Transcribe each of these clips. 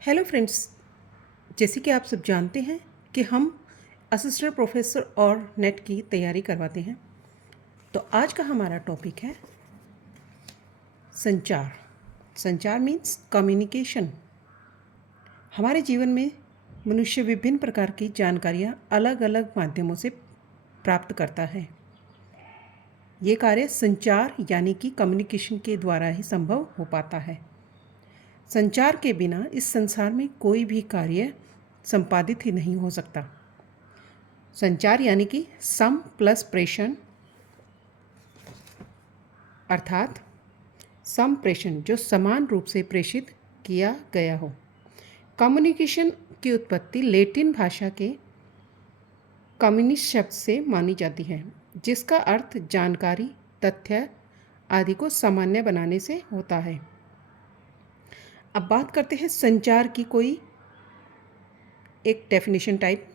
Hello friends, जैसे कि आप सब जानते हैं कि हम असिस्टेंट प्रोफेसर और नेट की तैयारी करवाते हैं। तो आज का हमारा टॉपिक है संचार। संचार मीन्स कम्युनिकेशन। हमारे जीवन में मनुष्य विभिन्न प्रकार की जानकारियाँ अलग अलग माध्यमों से प्राप्त करता है। ये कार्य संचार यानी कि कम्युनिकेशन के द्वारा ही संभव हो पाता है। संचार के बिना इस संसार में कोई भी कार्य संपादित ही नहीं हो सकता। संचार यानी कि सम प्लस प्रेषण, अर्थात संप्रेषण जो समान रूप से प्रेषित किया गया हो। कम्युनिकेशन की उत्पत्ति लैटिन भाषा के कम्युनिस शब्द से मानी जाती है, जिसका अर्थ जानकारी, तथ्य आदि को सामान्य बनाने से होता है। अब बात करते हैं संचार की कोई एक डेफिनेशन टाइप।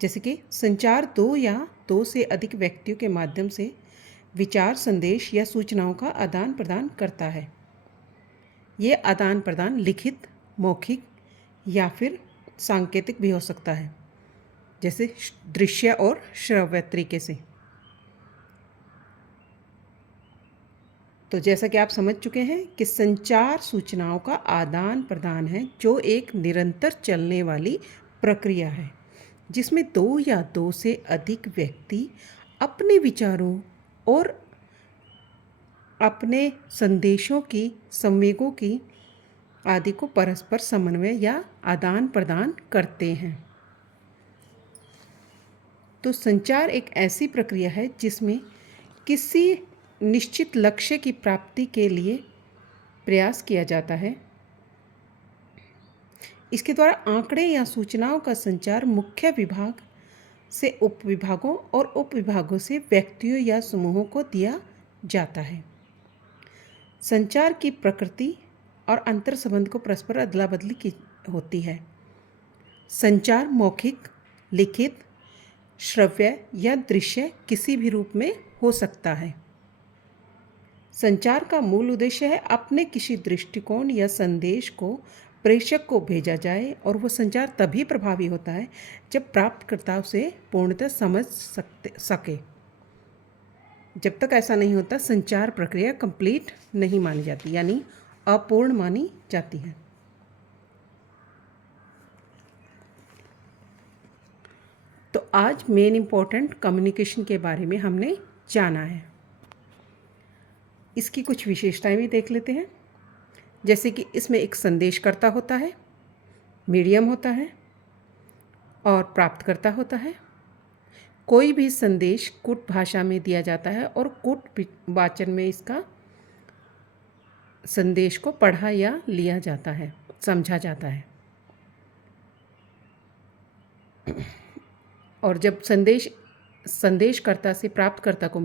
जैसे कि संचार दो या दो से अधिक व्यक्तियों के माध्यम से विचार, संदेश या सूचनाओं का आदान प्रदान करता है। ये आदान प्रदान लिखित, मौखिक या फिर सांकेतिक भी हो सकता है, जैसे दृश्य और श्रव्य तरीके से। तो जैसा कि आप समझ चुके हैं कि संचार सूचनाओं का आदान प्रदान है, जो एक निरंतर चलने वाली प्रक्रिया है, जिसमें दो या दो से अधिक व्यक्ति अपने विचारों और अपने संदेशों की, संवेगों की आदि को परस्पर समन्वय या आदान प्रदान करते हैं। तो संचार एक ऐसी प्रक्रिया है जिसमें किसी निश्चित लक्ष्य की प्राप्ति के लिए प्रयास किया जाता है। इसके द्वारा आंकड़े या सूचनाओं का संचार मुख्य विभाग से उपविभागों और उपविभागों से व्यक्तियों या समूहों को दिया जाता है। संचार की प्रकृति और अंतर संबंध को परस्पर अदला बदली की होती है। संचार मौखिक, लिखित, श्रव्य या दृश्य किसी भी रूप में हो सकता है। संचार का मूल उद्देश्य है अपने किसी दृष्टिकोण या संदेश को प्रेषक को भेजा जाए, और वह संचार तभी प्रभावी होता है जब प्राप्तकर्ता उसे पूर्णतः समझ सके। जब तक ऐसा नहीं होता, संचार प्रक्रिया कंप्लीट नहीं मानी जाती, यानी अपूर्ण मानी जाती है। तो आज मेन इम्पोर्टेंट कम्युनिकेशन के बारे में हमने जाना है। इसकी कुछ विशेषताएं भी देख लेते हैं। जैसे कि इसमें एक संदेशकर्ता होता है, मीडियम होता है और प्राप्तकर्ता होता है। कोई भी संदेश कूट भाषा में दिया जाता है और कूट वाचन में इसका संदेश को पढ़ा या लिया जाता है, समझा जाता है। और जब संदेशकर्ता से प्राप्तकर्ता को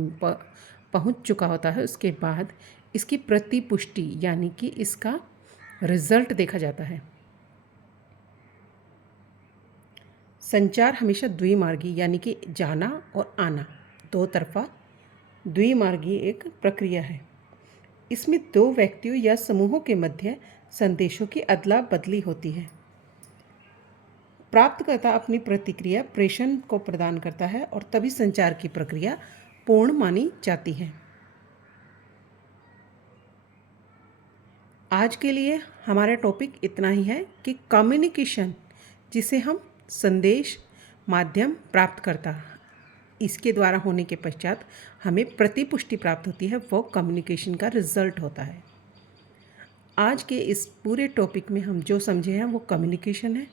पहुंच चुका होता है, उसके बाद इसकी प्रतिपुष्टि यानी कि इसका रिजल्ट देखा जाता है। संचार हमेशा द्विमार्गी यानी कि जाना और आना, दो तरफा द्विमार्गी एक प्रक्रिया है। इसमें दो व्यक्तियों या समूहों के मध्य संदेशों की अदला बदली होती है। प्राप्तकर्ता अपनी प्रतिक्रिया प्रेषण को प्रदान करता है और तभी संचार की प्रक्रिया पूर्ण मानी जाती है। आज के लिए हमारा टॉपिक इतना ही है कि कम्युनिकेशन, जिसे हम संदेश माध्यम प्राप्तकर्ता, इसके द्वारा होने के पश्चात हमें प्रतिपुष्टि प्राप्त होती है, वो कम्युनिकेशन का रिजल्ट होता है। आज के इस पूरे टॉपिक में हम जो समझे हैं वो कम्युनिकेशन है।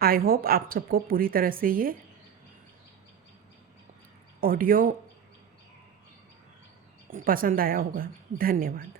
आई होप आप सबको पूरी तरह से ये ऑडियो पसंद आया होगा। धन्यवाद।